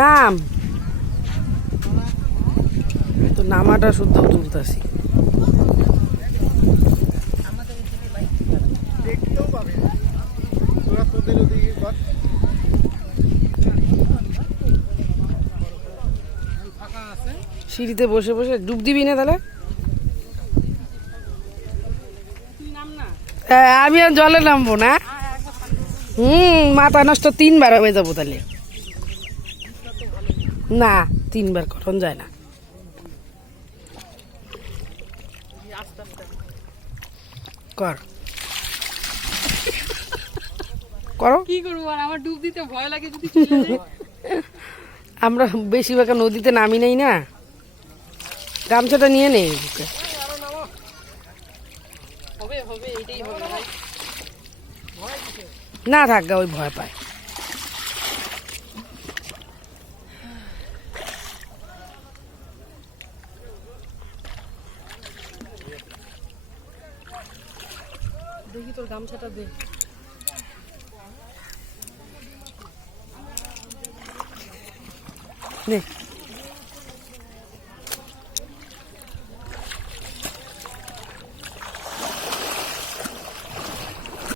নাম তো নামাটা শুদ্ধ তুলতেছি। সিঁড়িতে বসে বসে ডুব দিবি না তাহলে? আমি আর জলে নামবো না। মাথা নষ্ট 3বার হয়ে যাবো তাহলে। না 3বার কখন যায় না। কর করো। কি করবো আর, আমার ডুব দিতে ভয় লাগে যদি। আমরা বেশিরভাগ নদীতে নামি নেই না। গামছাটা নিয়ে নেই। হবে হবে, এটাই হবে ভাই। না থাক গা, ওই ভয় পায়। দেখি তোর গামছাটা দে। নে